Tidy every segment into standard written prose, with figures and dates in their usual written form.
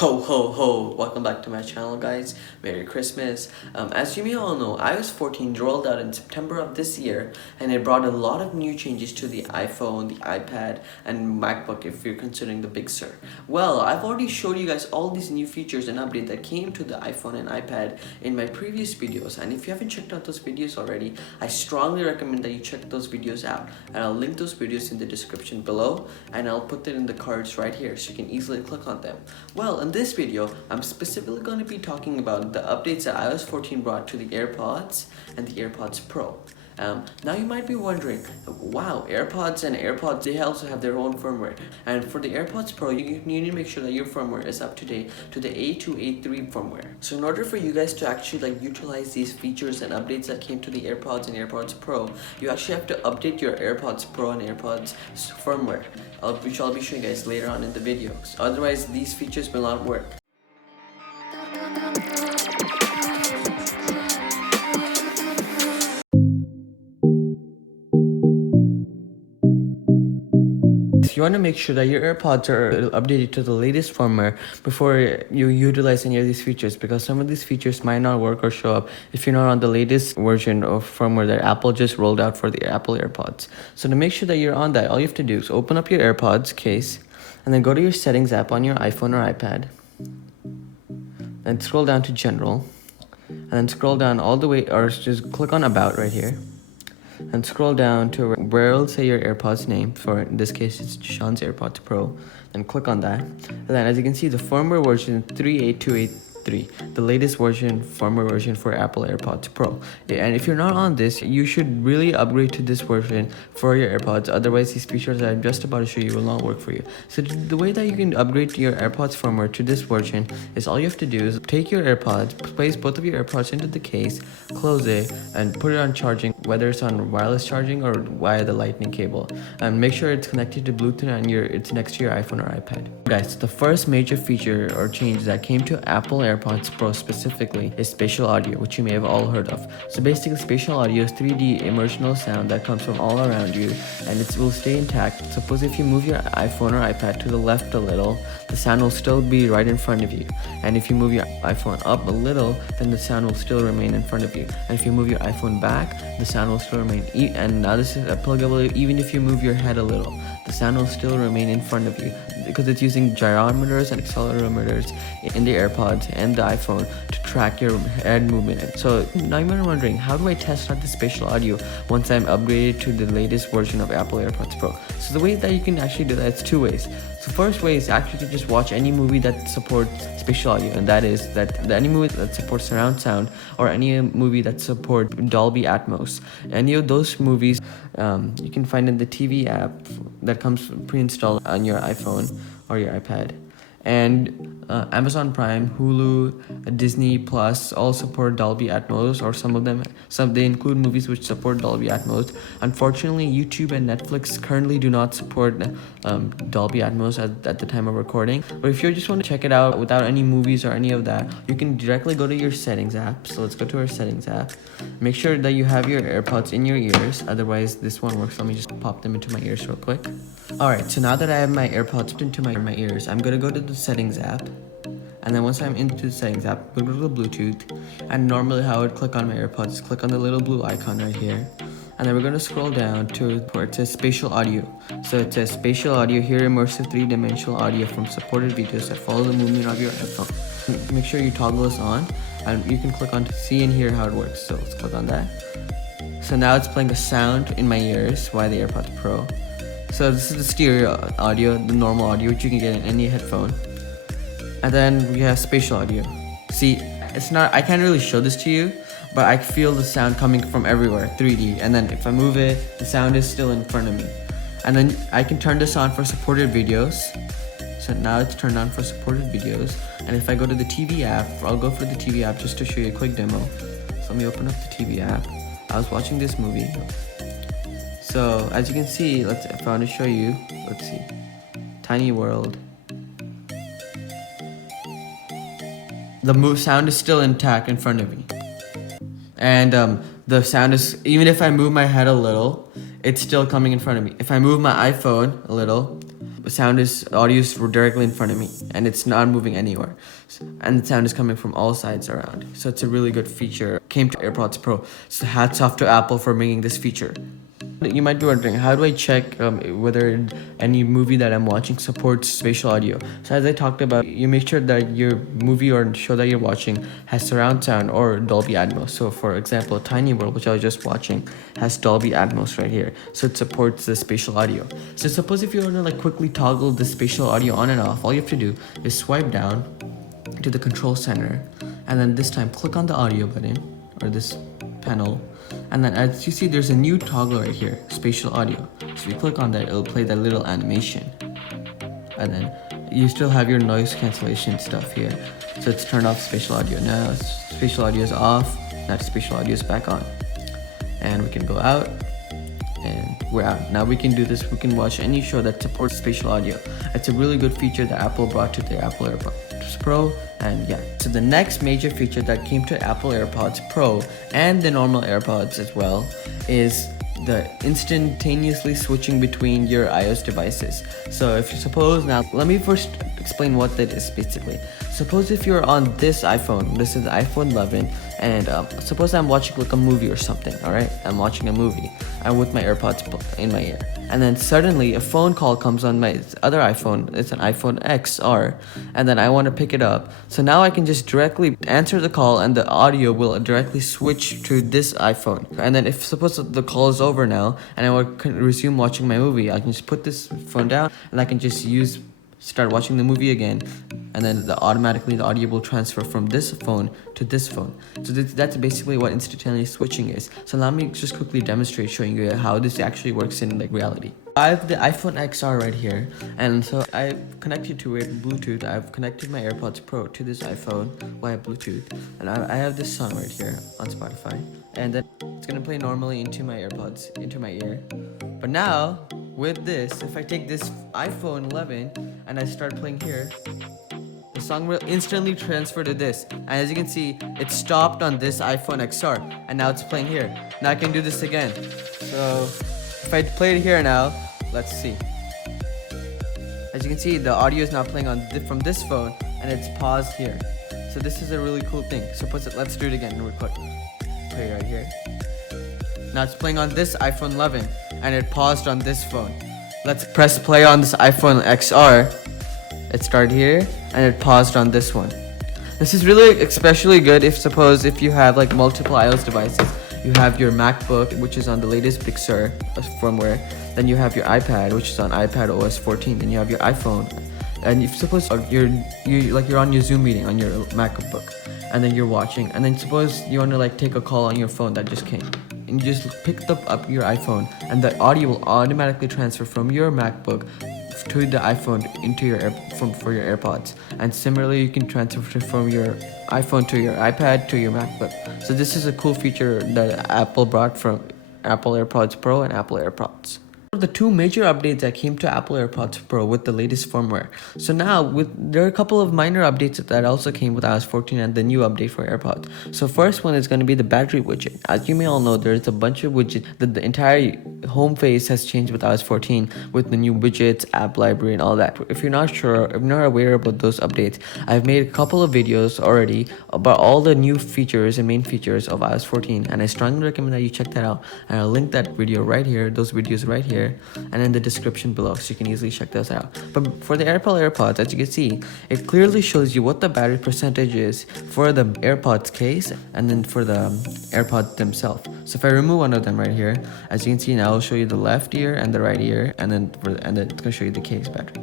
Ho ho ho! Welcome back to my channel, guys. Merry Christmas. As you may all know, iOS 14 rolled out in September of this year, and it brought a lot of new changes to the iPhone, the iPad, and MacBook if you're considering the Big Sur. Well, I've already showed you guys all these new features and updates that came to the iPhone and iPad in my previous videos, and if you haven't checked out those videos already, I strongly recommend that you check those videos out, and I'll link those videos in the description below, and I'll put them in the cards right here so you can easily click on them. Well, in this video, I'm specifically going to be talking about the updates that iOS 14 brought to the AirPods and the AirPods Pro. Now you might be wondering, wow, AirPods and AirPods, they also have their own firmware. And for the AirPods Pro, you need to make sure that your firmware is up to date to the A283 firmware. So in order for you guys to actually utilize these features and updates that came to the AirPods and AirPods Pro, you actually have to update your AirPods Pro and AirPods firmware, which I'll be showing you guys later on in the video. Otherwise, these features will not work. You want to make sure that your AirPods are updated to the latest firmware before you utilize any of these features, because some of these features might not work or show up if you're not on the latest version of firmware that Apple just rolled out for the Apple AirPods. So to make sure that you're on that, all you have to do is open up your AirPods case and then go to your settings app on your iPhone or iPad and scroll down to General, and then scroll down all the way, or just click on About right here, and scroll down to where it'll say your AirPods name. For in this case, it's Jishan's AirPods Pro. Then click on that. And then as you can see, the firmware version 38283, the latest firmware version for Apple AirPods Pro. And if you're not on this, you should really upgrade to this version for your AirPods. Otherwise, these features that I'm just about to show you will not work for you. So the way that you can upgrade your AirPods firmware to this version is all you have to do is take your AirPods, place both of your AirPods into the case, close it, and put it on charging, whether it's on wireless charging or via the lightning cable, and make sure it's connected to Bluetooth and it's next to your iPhone or iPad. Guys, the first major feature or change that came to Apple AirPods Pro specifically is spatial audio, which you may have all heard of. So basically, spatial audio is 3D immersional sound that comes from all around you, and it will stay intact. Suppose if you move your iPhone or iPad to the left a little, the sound will still be right in front of you, and if you move your iPhone up a little, then the sound will still remain in front of you, and if you move your iPhone back, the sound will still remain. And now this is applicable even if you move your head a little, the sound will still remain in front of you, because it's using gyrometers and accelerometers in the AirPods and the iPhone to track your head movement. So now you might be wondering, how do I test out the spatial audio once I'm upgraded to the latest version of Apple AirPods Pro? So the way that you can actually do that is two ways. So first way is actually to just watch any movie that supports spatial audio, and that is that any movie that supports surround sound, or any movie that supports Dolby Atmos. Any of those movies you can find in the TV app that comes pre-installed on your iPhone or your iPad. And Amazon Prime, Hulu, Disney Plus all support Dolby Atmos, or some they include movies which support Dolby Atmos. Unfortunately, YouTube and Netflix currently do not support Dolby Atmos at the time of recording. But if you just want to check it out without any movies or any of that, you can directly go to your settings app. So let's go to our settings app. Make sure that you have your AirPods in your ears, otherwise this won't work. So let me just pop them into my ears real quick. Alright, so now that I have my AirPods into my ears, I'm gonna go to the settings app, and then once I'm into the settings app, go to the Bluetooth, and normally how I would click on my AirPods is click on the little blue icon right here, and then we're gonna scroll down to where it says spatial audio. So it says spatial audio, hear immersive 3-dimensional audio from supported videos that follow the movement of your iPhone. Make sure you toggle this on, and you can click on to see and hear how it works. So let's click on that. So now it's playing a sound in my ears via the AirPods Pro. So this is the stereo audio, the normal audio, which you can get in any headphone. And then we have spatial audio. See, I can't really show this to you, but I feel the sound coming from everywhere, 3D. And then if I move it, the sound is still in front of me. And then I can turn this on for supported videos. So now it's turned on for supported videos. And if I go to the TV app, I'll go for the TV app just to show you a quick demo. So let me open up the TV app. I was watching this movie. So as you can see, if I want to show you, let's see, Tiny World. The sound is still intact in front of me, and the sound is, even if I move my head a little, it's still coming in front of me. If I move my iPhone a little, audio is directly in front of me and it's not moving anywhere, and the sound is coming from all sides around. So it's a really good feature. Came to AirPods Pro. So hats off to Apple for making this feature. You might be wondering, how do I check whether any movie that I'm watching supports spatial audio? So as I talked about, you make sure that your movie or show that you're watching has surround sound or Dolby Atmos. So for example, Tiny World, which I was just watching, has Dolby Atmos right here. So it supports the spatial audio. So suppose if you want to like quickly toggle the spatial audio on and off, all you have to do is swipe down to the control center, and then this time click on the audio button or this panel. And then as you see, there's a new toggle right here, spatial audio. So if you click on that, it'll play that little animation. And then you still have your noise cancellation stuff here. So it's turned off spatial audio. Now spatial audio is off. Now spatial audio is back on. And we can go out. And we're out. Now we can do this. We can watch any show that supports spatial audio. It's a really good feature that Apple brought to the Apple AirPods Pro. And yeah, so the next major feature that came to Apple AirPods Pro and the normal AirPods as well is the instantaneously switching between your iOS devices. So if you suppose, now let me first explain what that is basically. Suppose if you're on this iPhone, this is the iPhone 11, and suppose I'm watching like a movie or something, alright? I'm watching a movie. I'm with my AirPods in my ear. And then suddenly a phone call comes on my other iPhone. It's an iPhone XR. And then I want to pick it up. So now I can just directly answer the call and the audio will directly switch to this iPhone. And then if suppose the call is over now and I want to resume watching my movie, I can just put this phone down and I can just start watching the movie again, and then automatically the audio will transfer from this phone to this phone. So that's basically what instantaneous switching is. So let me just quickly demonstrate, showing you how this actually works in like reality. I have the iPhone XR right here, and so I connected to it Bluetooth. I've connected my AirPods Pro to this iPhone via Bluetooth, and I have this song right here on Spotify, and then it's gonna play normally into my AirPods, into my ear. But now with this, if I take this iPhone 11 and I start playing here, the song will instantly transfer to this. And as you can see, it stopped on this iPhone XR and now it's playing here. Now I can do this again. So if I play it here now, let's see. As you can see, the audio is now playing from this phone and it's paused here. So this is a really cool thing. So let's do it again real quick. Play right here. Now it's playing on this iPhone 11 and it paused on this phone. Let's press play on this iPhone XR. It started here and it paused on this one. This is really especially good if you have like multiple iOS devices. You have your MacBook, which is on the latest Big Sur firmware. Then you have your iPad, which is on iPad OS 14. Then you have your iPhone. And if suppose you're on your Zoom meeting on your MacBook, and then you're watching, and then suppose you want to like take a call on your phone that just came, and you just picked up your iPhone, and the audio will automatically transfer from your MacBook to the iPhone into your for your AirPods. And similarly, you can transfer from your iPhone to your iPad to your MacBook. So this is a cool feature that Apple brought from Apple AirPods Pro and Apple AirPods. The two major updates that came to Apple AirPods Pro with the latest firmware. So now there are a couple of minor updates that also came with iOS 14 and the new update for AirPods. So first one is going to be the battery widget. As you may all know, there's a bunch of widgets that the entire home face has changed with iOS 14 with the new widgets, app library and all that. If you're not aware about those updates, I've made a couple of videos already about all the new features and main features of iOS 14, and I strongly recommend that you check that out. And I'll link that video right here, those videos right here, and in the description below, so you can easily check those out. But for the Apple AirPods, as you can see, it clearly shows you what the battery percentage is for the AirPods case and then for the AirPods themselves. So if I remove one of them right here, as you can see now, I'll show you the left ear and the right ear, and then it's gonna show you the case battery.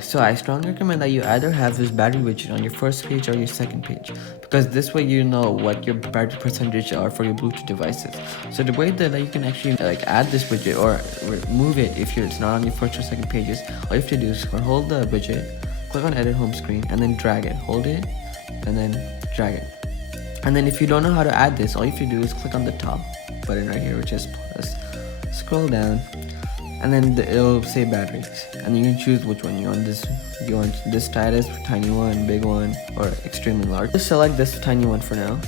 So I strongly recommend that you either have this battery widget on your first page or your second page, because this way you know what your battery percentage are for your Bluetooth devices. So the way that you can actually add this widget or remove it if it's not on your first or second pages, all you have to do is hold the widget, click on edit home screen, and then drag it. Hold it and then drag it. And then if you don't know how to add this, all you have to do is click on the top button right here, which is plus, scroll down, and then it'll say batteries, and you can choose which one you want. You want this status, tiny one, big one, or extremely large. Just select this tiny one for now,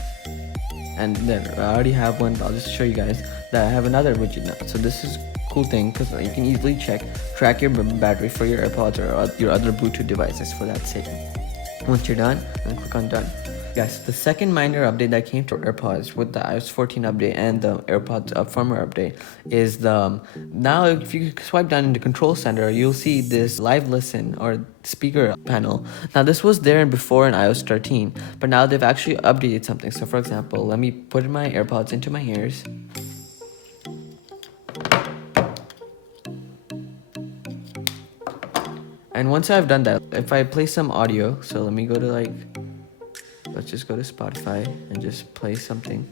and then I already have one, but I'll just show you guys that I have another widget now. So this is cool thing because you can easily track your battery for your AirPods or your other Bluetooth devices for that sake. Once you're done, then click on done. Guys, the second minor update that came to AirPods with the iOS 14 update and the AirPods firmware update is now if you swipe down in the control center, you'll see this live listen or speaker panel. Now this was there before in iOS 13, but now they've actually updated something. So for example, let me put my AirPods into my ears. And once I've done that, if I play some audio, so let me go to let's just go to Spotify and just play something.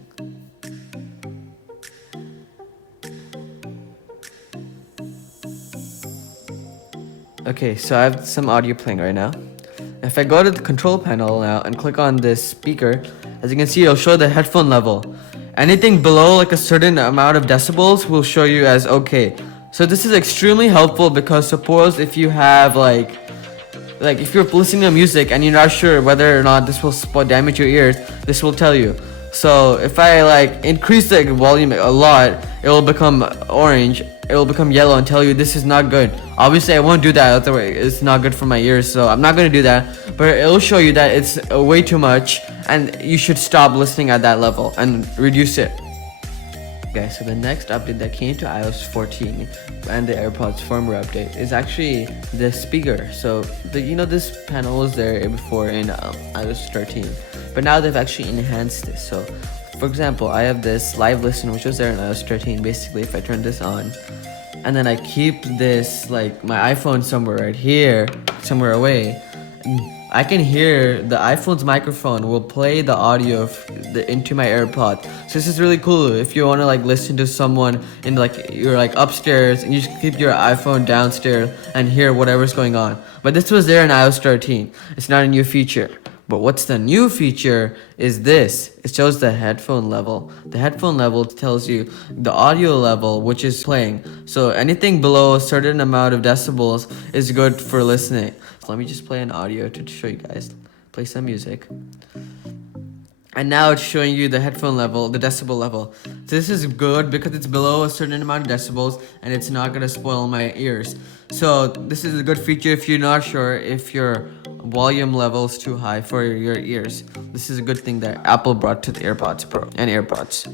Okay, so I have some audio playing right now. If I go to the control panel now and click on this speaker, as you can see, it'll show the headphone level. Anything below like a certain amount of decibels will show you as okay. So this is extremely helpful because suppose if you have like if you're listening to music and you're not sure whether or not this will damage your ears, this will tell you. So if I increase the volume a lot, it will become orange, it will become yellow and tell you this is not good. Obviously I won't do that, otherwise it's not good for my ears, so I'm not going to do that, but it will show you that it's way too much and you should stop listening at that level and reduce it. Guys, so the next update that came to iOS 14 and the AirPods firmware update is actually the speaker. So this panel was there before in iOS 13, but now they've actually enhanced this. So for example, I have this live listen which was there in iOS 13. Basically, if I turn this on and then I keep this my iPhone somewhere right here, somewhere away, I can hear the iPhone's microphone will play the audio into my AirPod. So this is really cool if you want to listen to someone in you're upstairs and you just keep your iPhone downstairs and hear whatever's going on. But this was there in iOS 13. It's not a new feature. But what's the new feature is this. It shows the headphone level. The headphone level tells you the audio level which is playing. So anything below a certain amount of decibels is good for listening. So let me just play an audio to show you guys. Play some music. And now it's showing you the headphone level, the decibel level. So this is good because it's below a certain amount of decibels and it's not gonna spoil my ears. So this is a good feature if you're not sure if your volume level is too high for your ears. This is a good thing that Apple brought to the AirPods Pro and AirPods.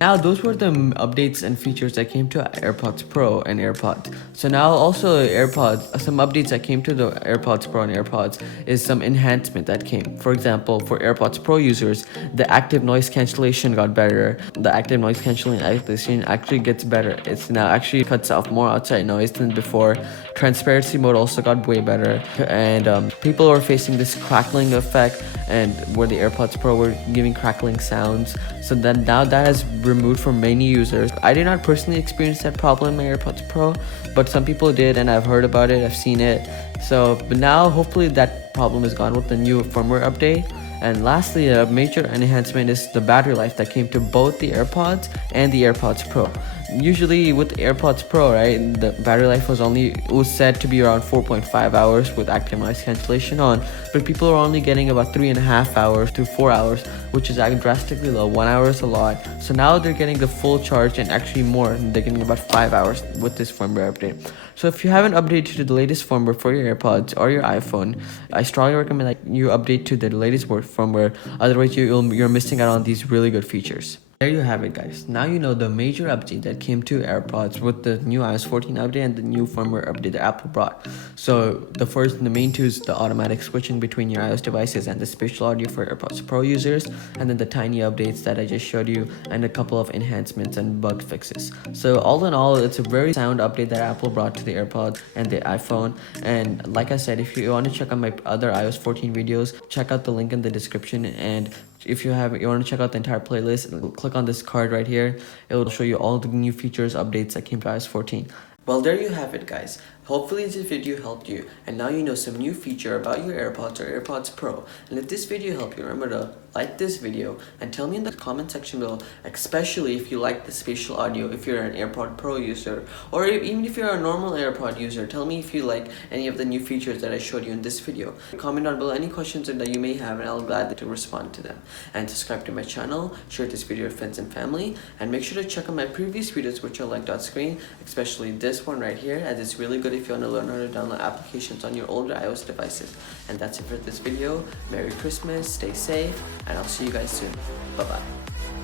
Now those were the updates and features that came to AirPods Pro and AirPods. So now also AirPods, some updates that came to the AirPods Pro and AirPods is some enhancement that came. For example, for AirPods Pro users, the active noise cancellation got better. The active noise cancellation actually gets better. It's now actually cuts off more outside noise than before. Transparency mode also got way better, and people are facing this crackling effect, and where the AirPods Pro were giving crackling sounds. So then now that has removed for many users. I did not personally experience that problem in my AirPods Pro, but some people did, and I've heard about it, I've seen it. So but now hopefully that problem is gone with the new firmware update. And lastly, a major enhancement is the battery life that came to both the AirPods and the AirPods Pro. Usually with the AirPods Pro, right, the battery life was said to be around 4.5 hours with active noise cancellation on, but people are only getting about 3.5 hours to 4 hours, which is drastically low. 1 hour is a lot. So now they're getting the full charge and actually more. They're getting about 5 hours with this firmware update. So if you haven't updated to the latest firmware for your AirPods or your iPhone, I strongly recommend you update to the latest firmware. Otherwise, you're missing out on these really good features. There you have it, guys. Now you know the major update that came to AirPods with the new iOS 14 update and the new firmware update that Apple brought. So the main two is the automatic switching between your iOS devices and the spatial audio for AirPods Pro users, and then the tiny updates that I just showed you and a couple of enhancements and bug fixes. So all in all, it's a very sound update that Apple brought to the AirPods and the iPhone. And like I said, if you want to check out my other iOS 14 videos, check out the link in the description. And if you want to check out the entire playlist, click on this card right here. It will show you all the new features, updates that came to iOS 14. Well, there you have it, guys. Hopefully this video helped you and now you know some new feature about your AirPods or AirPods Pro. And if this video helped you, remember to like this video and tell me in the comment section below, especially if you like the spatial audio, if you're an AirPod Pro user, or even if you're a normal AirPod user, tell me if you like any of the new features that I showed you in this video. Comment down below any questions that you may have and I'll gladly to respond to them. And subscribe to my channel, share this video with friends and family, and make sure to check out my previous videos which are linked on screen, especially this one right here, as it's really good if you want to learn how to download applications on your older iOS devices. And that's it for this video. Merry Christmas, stay safe, and I'll see you guys soon. Bye bye.